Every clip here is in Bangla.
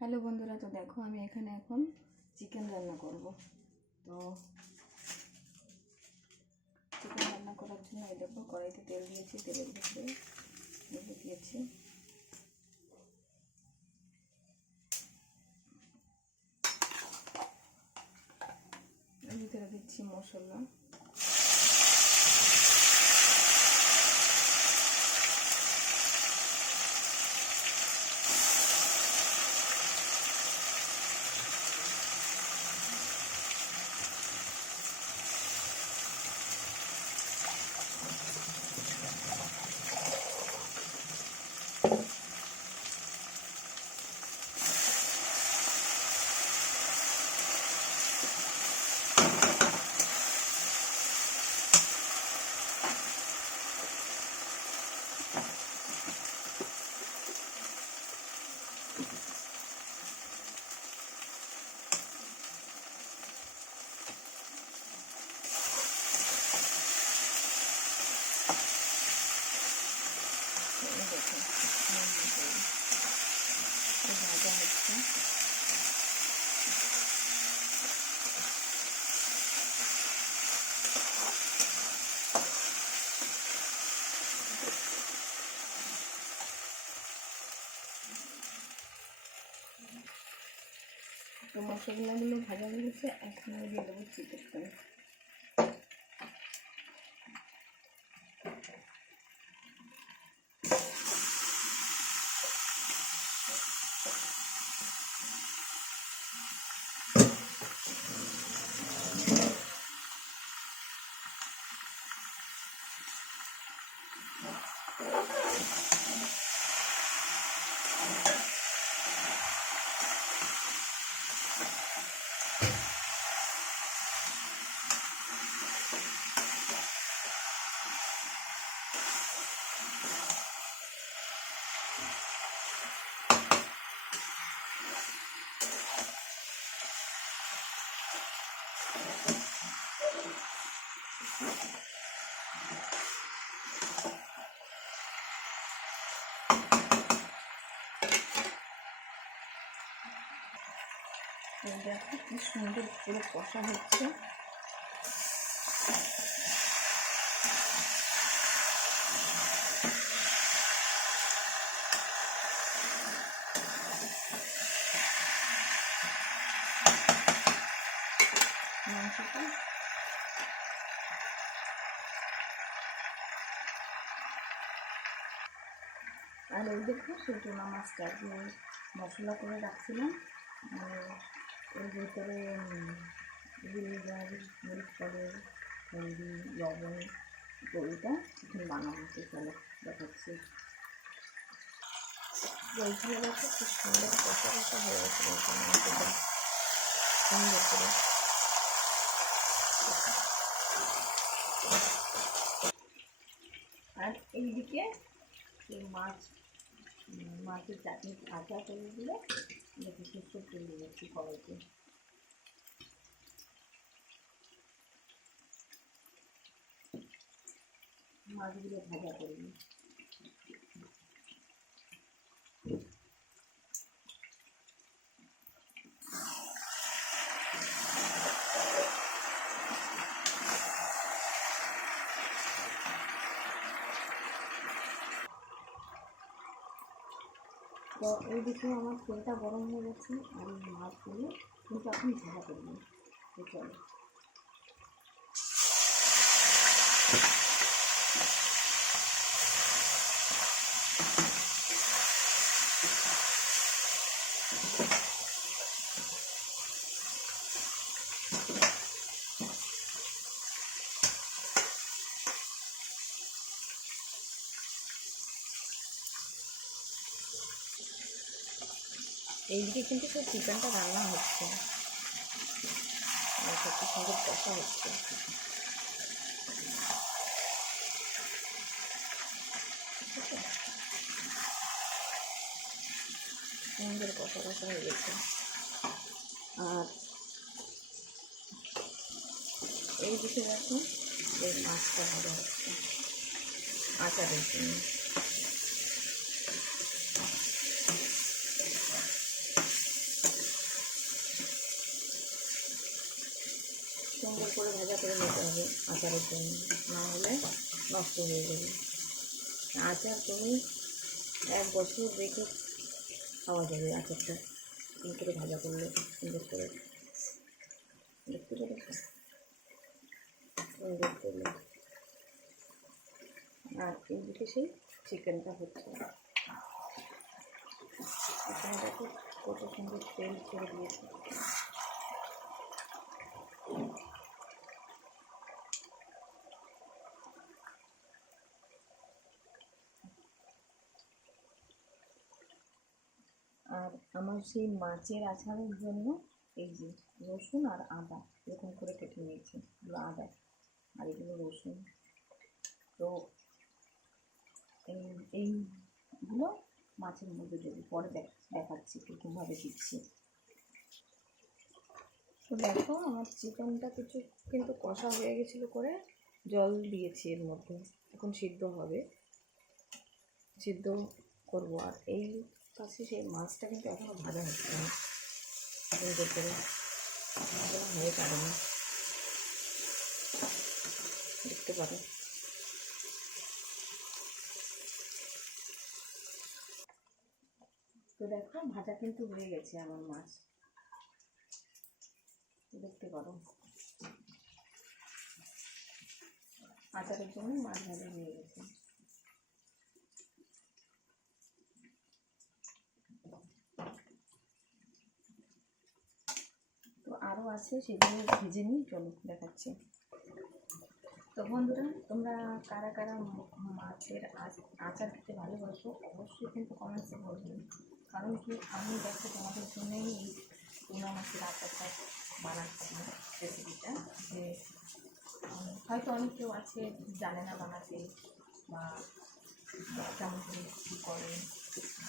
হ্যালো বন্ধুরা, তো দেখো আমি এখানে এখন চিকেন রান্না করব। তো চিকেন রান্না করার জন্য এই দেখো কড়াইতে তেল দিয়েছি, তেলের ভিতরে দিয়েছি এর ভিতরে দিচ্ছি মশলা। ভাজা হচ্ছে। তো মশলাগুলো ভাজা হয়ে গেছে, এখন দিয়ে দেবো চিকেন। দেখো কি সুন্দর পুরো কষা হচ্ছে। মাংসটা আর এই দেখো সেই টুনা মাছটা যে মশলা করে রাখছিলাম, এর ভিতরে ভিনেগার, মিল্ক পাউডার, হলদি, লবণ, তো এটা এখন বানানো চলো দেখাচ্ছি। জলগুলো দেখো খুব সুন্দর কষা কষা হয়ে গেছে মাংসটা সুন্দর করে। আর এইদিকে মাছের চাটনি ভাজা করে দিলে দেখি সুস্থ তুলে দিচ্ছি কড়াইতে। মাছগুলো ভাজা করে দিই। তো এইদিকে আমার তেলটা গরম হয়ে গেছে, আর মাছগুলো কিন্তু এখন ভাজা করে নিই। তো চলো এইদিকে কিন্তু সেই চিকেনটা রান্না হচ্ছে, কি সুন্দর কষা হচ্ছে। সুন্দর কষা কষা হয়ে গেছে। আর এইদিকে দেখো এই মাছটা ভাজা হচ্ছে আচারের জন্য। করে ভাজা করে নিতে হবে আচারের জন্য, না হলে নষ্ট হয়ে যাবে। আচার তুমি 1 বছর রেখে খাওয়া যাবে আচারটা, এরকম করে ভাজা করলে সুন্দর করে। দেখতে পেরেছো? দেখতে পেলে। আর এইদিকে সেই চিকেনটা হচ্ছে, এখানে দেখো কত সুন্দর তেল ছেড়ে দিয়েছে। আর আমার সেই মাছের আচারের জন্য এই যে রসুন আর আদা এরকম করে কেটে নিয়েছি, এগুলো আদা আর এগুলো রসুন। তো এইগুলো মাছের মধ্যে দেবো, পরে দেখাচ্ছি কীরকমভাবে দিচ্ছি। তো দেখো আমার চিকেনটা কিন্তু কষা হয়ে গেছিলো, করে জল দিয়েছি এর মধ্যে, এখন সিদ্ধ হবে, সিদ্ধ করবো। আর এই পাশে সেই মাছটা কিন্তু এখনও ভাজা হচ্ছে না, সুন্দর করে হয়ে পারে না, দেখতে পারো। তো দেখো ভাজা কিন্তু হয়ে গেছে আমার মাছ, দেখতে পারো। আচারের জন্য মাছ ভাজা হয়ে গেছে। তো আরও আছে, সেগুলো ভেজে নিই, চলো দেখাচ্ছি। তো বন্ধুরা, তোমরা কারা কারা মাছের আচার খেতে ভালোবাসো অবশ্যই কিন্তু কমেন্টসে বলবে। কারণ কি, আমি দেখো তোমাদের জন্যই এই টুনা মাছের আচারটা বানাচ্ছি, রেসিপিটা। যে হয়তো অনেক কেউ আছে জানে না বানাতে, বা কেমন করে কী করে।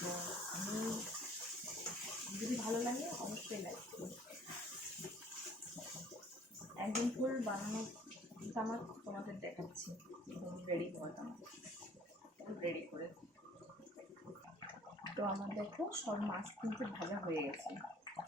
তো আমি যদি ভালো লাগে অবশ্যই লাইক করি। একদিন ফুল বানানো আমার তোমাদের দেখাচ্ছি, রেডি করতাম রেডি করে। তো আমার দেখো সব মাছ কিন্তু ভাজা হয়ে গেছে।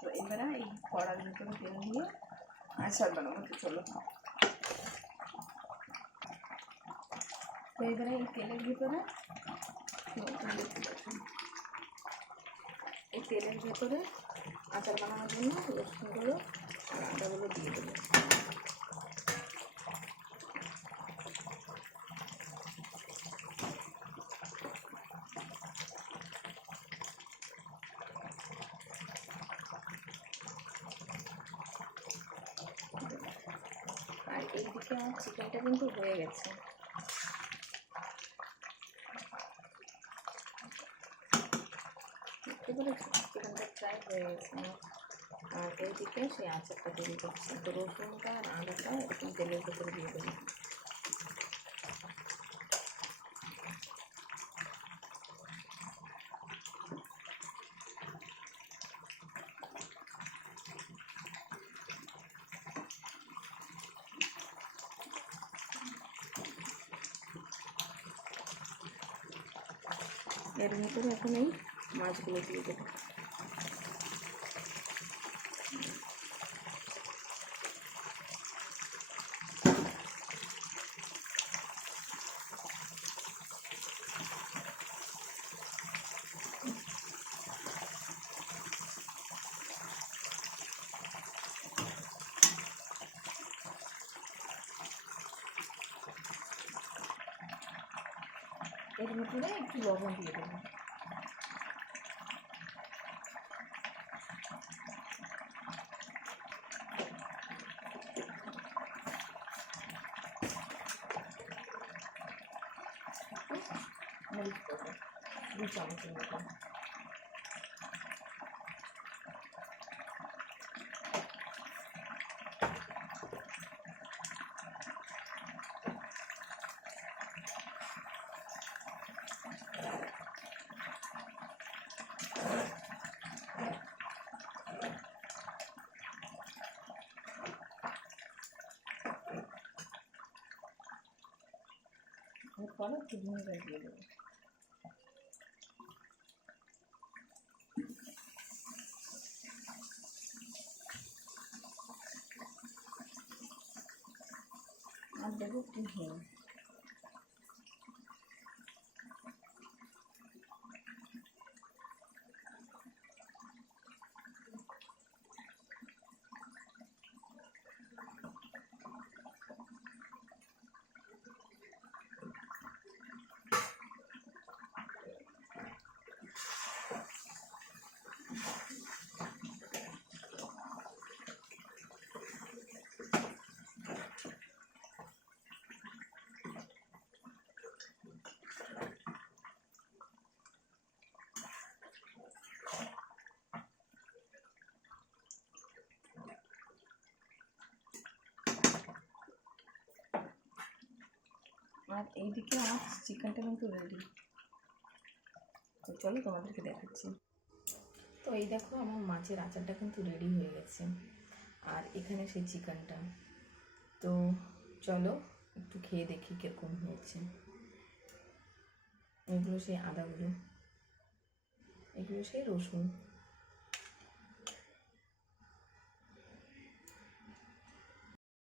তো এবারে এই কড়ার ভিতরে তেল দিয়ে আচার বানাবো, চলো। তো এবারে এই তেলের ভিতরে আচার বানানোর জন্য রসুনগুলো আর আদাগুলো দিয়ে দেবো। আর এইদিকে আমার চিকেনটা কিন্তু হয়ে গেছে। চিকেনটা প্রায় হয়ে গেছে আমার। আর এইদিকে সেই আচারটা তৈরি করছি। তো রসুনটা আর আদাটা এরকম তেলের ভেতরে দিয়ে দেবো। এর ভিতরে এখন এই মাছগুলো দিয়ে দেবো। এর ভিতরে একটু লবণ দিয়ে দেবো। মরিচ দেবো 2 চামচের মতো। এরপরে একটু ভিনেগার দিয়ে দেবো। আর দেবো একটু হিং। আর এইদিকে আমার চিকেনটা কিন্তু রেডি। তো চলো তোমাদেরকে দেখাচ্ছি। তো এই দেখো আমার মাছের আচারটা কিন্তু রেডি হয়ে গেছে, আর এখানে সেই চিকেনটা। তো চলো একটু খেয়ে দেখি কীরকম হয়েছে। এগুলো সেই আদাগুলো, এগুলো সেই রসুন।